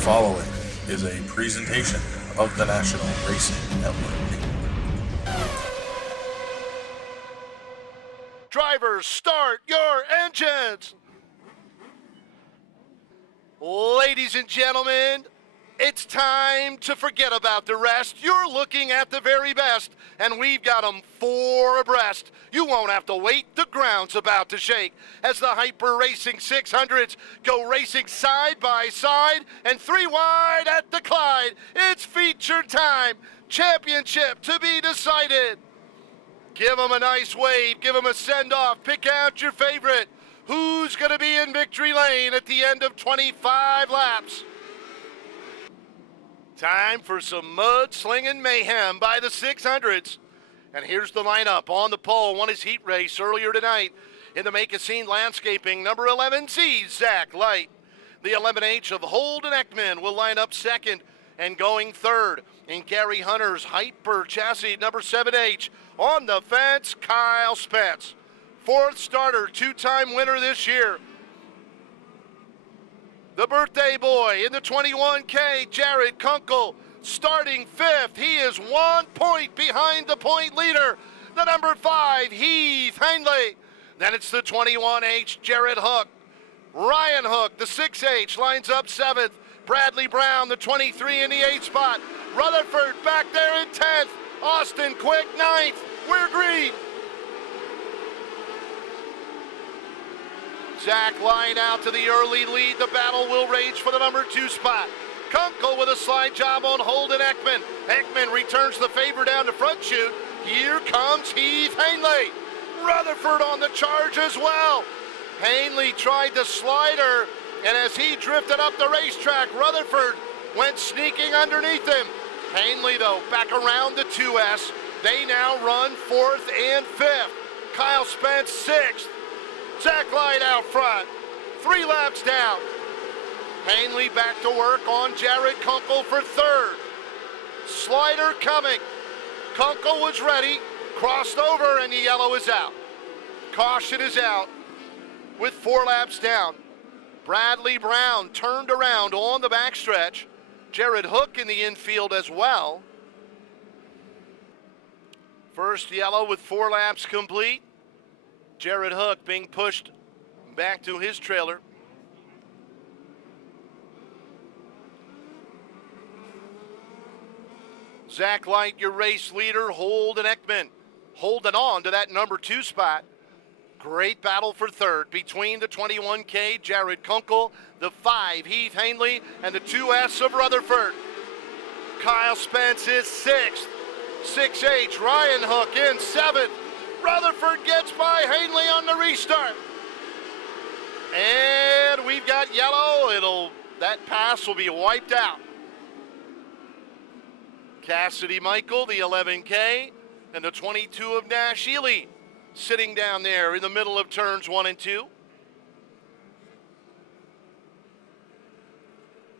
following is a presentation of the National Racing Network. Drivers, start your engines! Ladies and gentlemen, it's time to forget about the rest. You're looking at the very best, and we've got them four abreast. You won't have to wait. The ground's about to shake as the Hyper Racing 600s go racing side by side and three wide at the Clyde. It's feature time. Championship to be decided. Give them a nice wave. Give them a send-off. Pick out your favorite. Who's going to be in victory lane at the end of 25 laps? Time for some mud-slinging mayhem by the 600s. And here's the lineup on the pole. Won his heat race earlier tonight in the Make a Scene Landscaping. Number 11C, Zach Light. The 11H of Holden Ekman will line up second and going third. In Gary Hunter's Hyper Chassis, number 7H. On the fence, Kyle Spence. Fourth starter, two-time winner this year. The birthday boy in the 21K, Jared Kunkel, starting fifth. He is 1 point behind the point leader, the number 5, Heath Hindley. Then it's the 21H, Jared Hook. Ryan Hook, the 6H, lines up 7th. Bradley Brown, the 23 in the 8th spot. Rutherford back there in 10th. Austin Quick, 9th. We're green. Zach Light out to the early lead. The battle will rage for the number 2 spot. Kunkel with a slide job on Holden Ekman. Ekman returns the favor down to front chute. Here comes Heath Hindley. Rutherford on the charge as well. Hindley tried the slider, and as he drifted up the racetrack, Rutherford went sneaking underneath him. Hindley, though, back around the 2S. They now run 4th and 5th. Kyle Spence 6th. Zach Light out front. 3 laps down. Hindley back to work on Jared Kunkel for 3rd. Slider coming. Kunkel was ready. Crossed over, and the yellow is out. Caution is out with 4 laps down. Bradley Brown turned around on the backstretch. Jared Hook in the infield as well. First yellow with 4 laps complete. Jared Hook being pushed back to his trailer. Zach Light, your race leader, Holden Ekman, holding on to that number 2 spot. Great battle for 3rd between the 21K, Jared Kunkel, the 5, Heath Hindley, and the 2S of Rutherford. Kyle Spence is 6th. 6H, Ryan Hook in 7th. Rutherford gets by Hindley on the restart. And we've got yellow. That pass will be wiped out. Cassidy Michael, the 11K, and the 22 of Nash Ely, sitting down there in the middle of turns 1 and 2.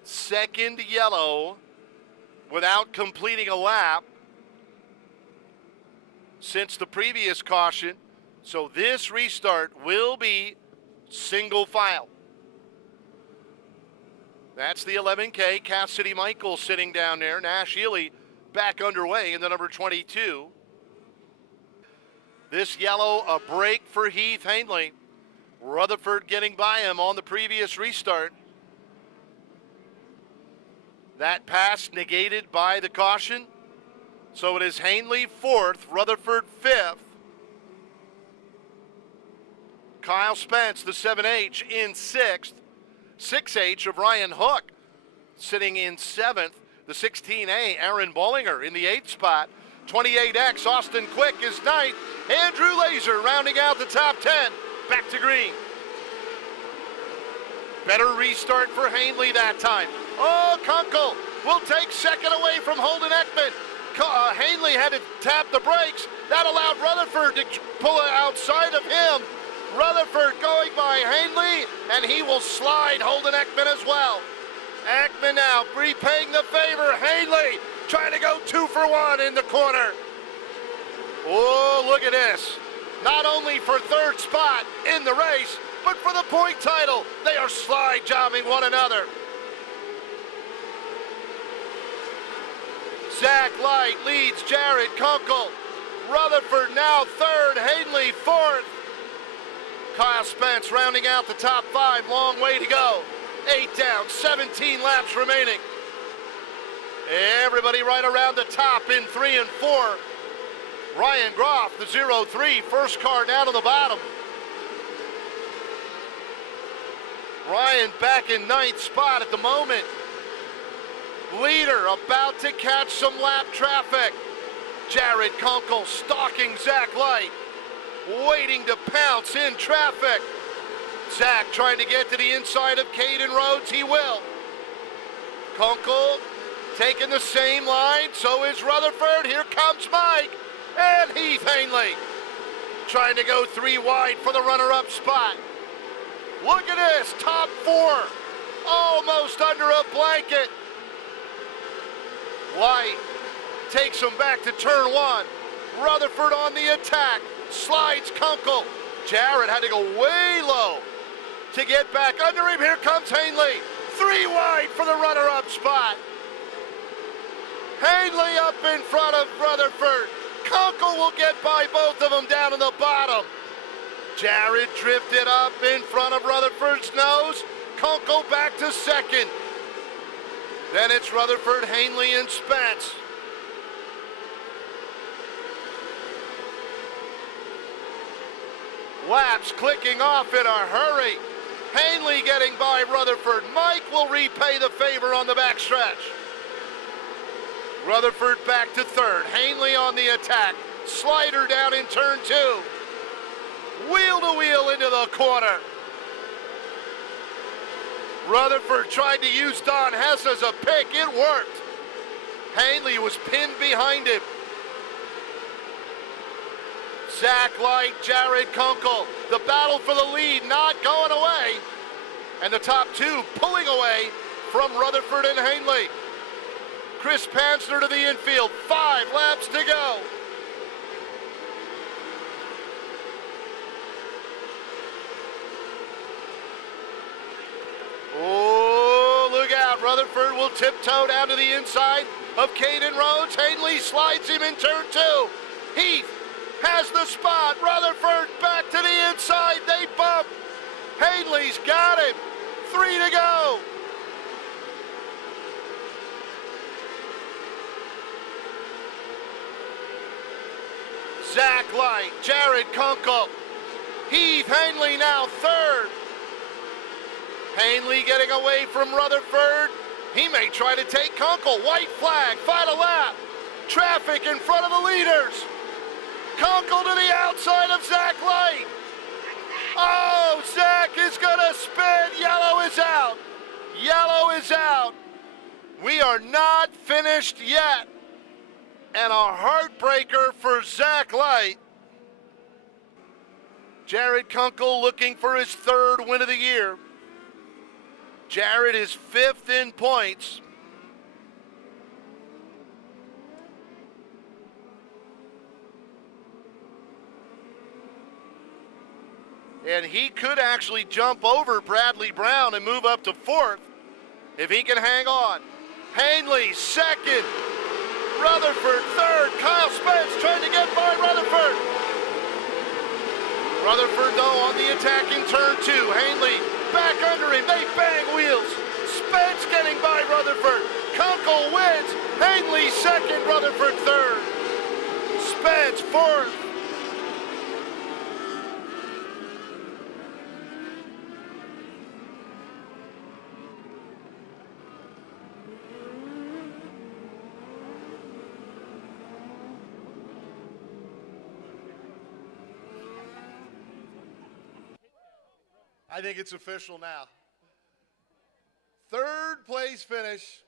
Second yellow without completing a lap since the previous caution. So this restart will be single file. That's the 11K. Cassidy Michael sitting down there. Nash Ely back underway in the number 22. This yellow, a break for Heath Hindley. Rutherford getting by him on the previous restart. That pass negated by the caution. So it is Hindley 4th, Rutherford 5th. Kyle Spence, the 7H, in 6th. 6H of Ryan Hook sitting in 7th. The 16A, Aaron Bollinger in the 8th spot. 28X, Austin Quick is 9th. Andrew Laser rounding out the top 10. Back to green. Better restart for Hindley that time. Oh, Kunkel will take second away from Holden Ekman. Hindley had to tap the brakes. That allowed Rutherford to pull it outside of him. Rutherford going by Hindley, and he will slide Holden Ekman as well. Ekman now repaying the favor. Hindley trying to go 2 for 1 in the corner. Oh, look at this. Not only for 3rd spot in the race, but for the point title. They are slide jobbing one another. Zach Light leads Jared Kunkel. Rutherford now third, Hanley fourth. Kyle Spence rounding out the top five, long way to go. 8 down, 17 laps remaining. Everybody right around the top in 3 and 4. Ryan Groff, the 0-3, first car down to the bottom. Ryan back in 9th spot at the moment. Leader about to catch some lap traffic. Jared Kunkel stalking Zach Light, waiting to pounce in traffic. Zach trying to get to the inside of Caden Rhodes, he will. Kunkel taking the same line, so is Rutherford. Here comes Mike and Heath Hanley. Trying to go 3 wide for the runner-up spot. Look at this, top 4, almost under a blanket. Light takes him back to turn 1. Rutherford on the attack, slides Kunkel. Jared had to go way low to get back under him. Here comes Hanley, 3 wide for the runner-up spot. Hanley up in front of Rutherford. Kunkel will get by both of them down in the bottom. Jared drifted up in front of Rutherford's nose. Kunkel back to second. Then it's Rutherford, Hanley, and Spence. Laps clicking off in a hurry. Hanley getting by Rutherford. Mike will repay the favor on the backstretch. Rutherford back to third. Hanley on the attack. Slider down in turn 2. Wheel to wheel into the corner. Rutherford tried to use Don Hess as a pick. It worked. Hanley was pinned behind him. Zach Light, Jared Kunkel. The battle for the lead not going away. And the top 2 pulling away from Rutherford and Hanley. Chris Panzer to the infield. 5 laps to go. Oh, look out. Rutherford will tiptoe down to the inside of Caden Rhodes. Hanley slides him in turn 2. Heath has the spot. Rutherford back to the inside. They bump. Hanley's got him. 3 to go. Zach Light, Jared Kunkel. Heath Hanley now third. Hanley getting away from Rutherford. He may try to take Kunkel. White flag, final lap. Traffic in front of the leaders. Kunkel to the outside of Zach Light. Oh, Zach is gonna spin. Yellow is out. Yellow is out. We are not finished yet. And a heartbreaker for Zach Light. Jared Kunkel looking for his 3rd win of the year. Jared is 5th in points. And he could actually jump over Bradley Brown and move up to 4th if he can hang on. Hanley 2nd. Rutherford 3rd. Kyle Spence trying to get by Rutherford. Rutherford though on the attack in turn 2. Hanley back under him. They bang wheels. Spence getting by Rutherford. Kunkel wins. Hanley 2nd. Rutherford 3rd. Spence 4th. I think it's official now. 3rd place finish.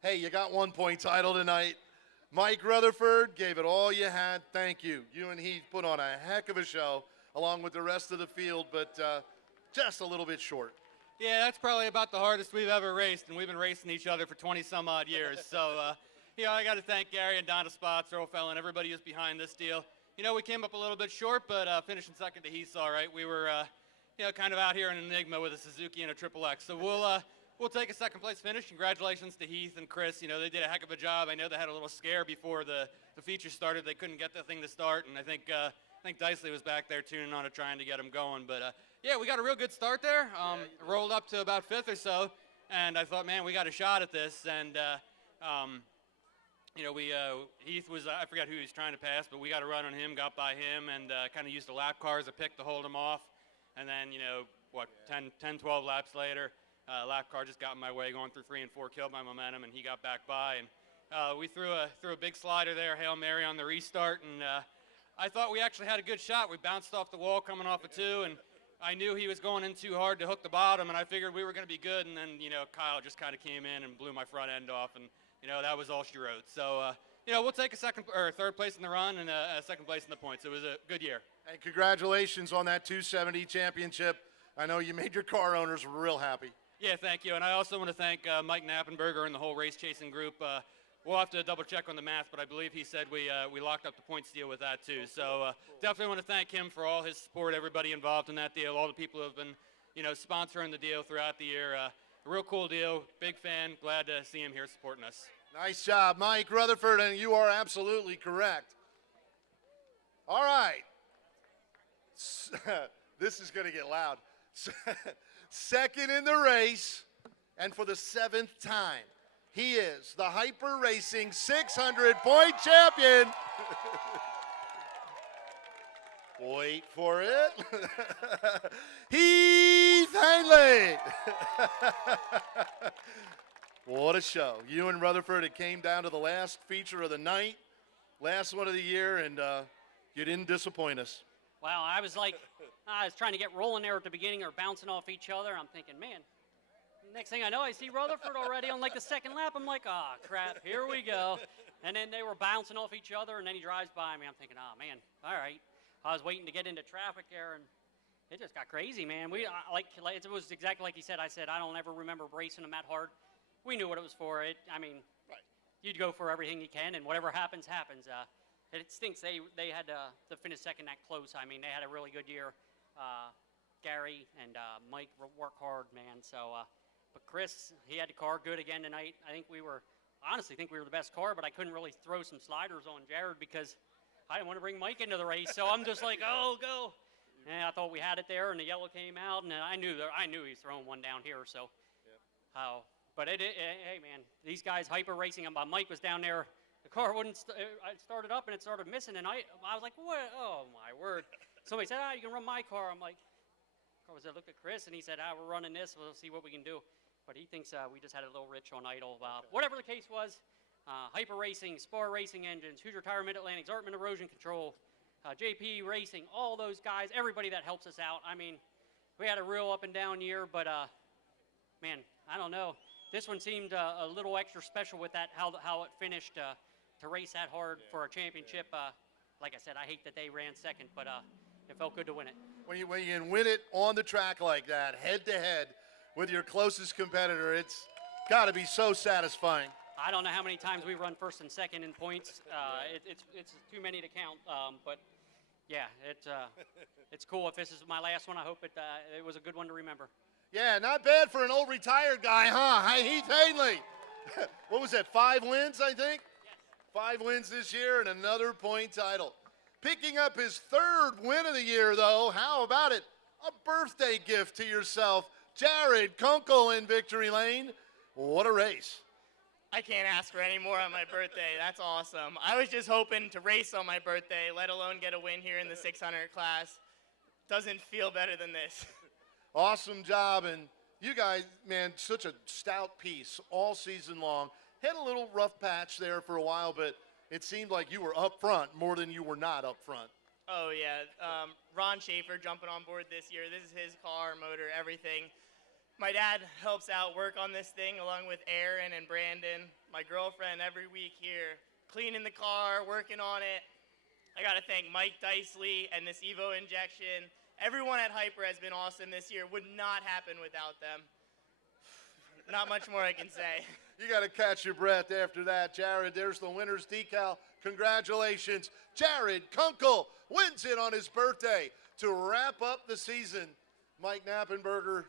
Hey, you got 1 point title tonight. Mike Rutherford gave it all you had. Thank you. You and he put on a heck of a show along with the rest of the field, but just a little bit short. Yeah, that's probably about the hardest we've ever raced, and we've been racing each other for 20 some odd years. So, I got to thank Gary and Donna Spots, Earl Fell, everybody who's behind this deal. We came up a little bit short, but finishing second to Heath's all right. We were, kind of out here in an enigma with a Suzuki and a Triple X. So we'll take a second place finish. Congratulations to Heath and Chris. You know, they did a heck of a job. I know they had a little scare before the feature started. They couldn't get the thing to start, and I think Dicely was back there tuning on it, trying to get them going. But yeah, we got a real good start there. Rolled up to about fifth or so, and I thought, man, we got a shot at this. And you know, Heath was, I forgot who he was trying to pass, but we got a run on him, got by him, and kind of used the lap car as a pick to hold him off. And then, you know, 10, 12 laps later, lap car just got in my way, going through 3 and 4, killed my momentum, and he got back by. And we threw a big slider there, Hail Mary on the restart, and I thought we actually had a good shot. We bounced off the wall coming off a 2, and I knew he was going in too hard to hook the bottom, and I figured we were going to be good. And then, you know, Kyle just kind of came in and blew my front end off, and you know, that was all she wrote. So, you know, we'll take a third place in the run and a second place in the points. It was a good year. And congratulations on that 270 championship. I know you made your car owners real happy. Yeah, thank you. And I also want to thank Mike Knappenberger and the whole race chasing group. We'll have to double check on the math, but I believe he said we locked up the points deal with that too. So definitely want to thank him for all his support, everybody involved in that deal, all the people who have been, you know, sponsoring the deal throughout the year. A real cool deal. Big fan. Glad to see him here supporting us. Nice job, Mike Rutherford, and you are absolutely correct. All right. This is going to get loud. Second in the race, and for the 7th time, he is the Hyper Racing 600-point champion. Wait for it. Heath Hanley. What a show. You and Rutherford, it came down to the last feature of the night, last one of the year, and you didn't disappoint us. Wow, I was trying to get rolling there at the beginning or bouncing off each other. I'm thinking, man, next thing I know, I see Rutherford already on like the second lap. I'm like, oh, crap, here we go. And then they were bouncing off each other, and then he drives by me. I'm thinking, oh, man, all right. I was waiting to get into traffic there, and it just got crazy, man. It was exactly like he said. I said, I don't ever remember racing them that hard. We knew what it was for. Right. You'd go for everything you can, and whatever happens, happens. It stinks they had to finish second that close. I mean, they had a really good year. Gary and Mike work hard, man. So, but Chris, he had the car good again tonight. I honestly think we were the best car, but I couldn't really throw some sliders on Jared because I didn't want to bring Mike into the race. So I'm just like, oh, go. And I thought we had it there, and the yellow came out, and I knew he was throwing one down here. So, but hey, man, these guys hyper racing. Mike was down there. The car wouldn't. I started up and it started missing, and I was like, what? Oh my word! Somebody said, you can run my car. I'm like, I looked at Chris, and he said, we're running this. We'll see what we can do. But he thinks we just had a little rich on idle. Whatever the case was, hyper racing, Spar Racing Engines, Hoosier Tire Mid-Atlantic, Zartman Erosion Control, JP Racing, all those guys, everybody that helps us out. I mean, we had a real up and down year, but man, I don't know. This one seemed a little extra special with that, how it finished, to race that hard for a championship. Like I said, I hate that they ran second, but it felt good to win it. When you can win it on the track like that, head-to-head with your closest competitor, it's got to be so satisfying. I don't know how many times we run first and second in points. It's too many to count, but yeah, it's cool. If this is my last one, I hope it was a good one to remember. Yeah, not bad for an old retired guy, huh? Hi, Heath Hanley. What was that, 5 wins, I think? Yes. 5 wins this year and another point title. Picking up his 3rd win of the year, though. How about it? A birthday gift to yourself. Jared Kunkel in Victory Lane. What a race. I can't ask for any more on my birthday. That's awesome. I was just hoping to race on my birthday, let alone get a win here in the 600 class. Doesn't feel better than this. Awesome job, and you guys, man, such a stout piece all season long. Had a little rough patch there for a while, but it seemed like you were up front more than you were not up front. Oh, yeah. Ron Schaefer jumping on board this year. This is his car, motor, everything. My dad helps out work on this thing along with Aaron and Brandon. My girlfriend every week here, cleaning the car, working on it. I got to thank Mike Dicely and this Evo injection. Everyone at Hyper has been awesome this year. Would not happen without them. Not much more I can say. You got to catch your breath after that, Jared. There's the winner's decal. Congratulations. Jared Kunkel wins it on his birthday to wrap up the season. Mike Knappenberger,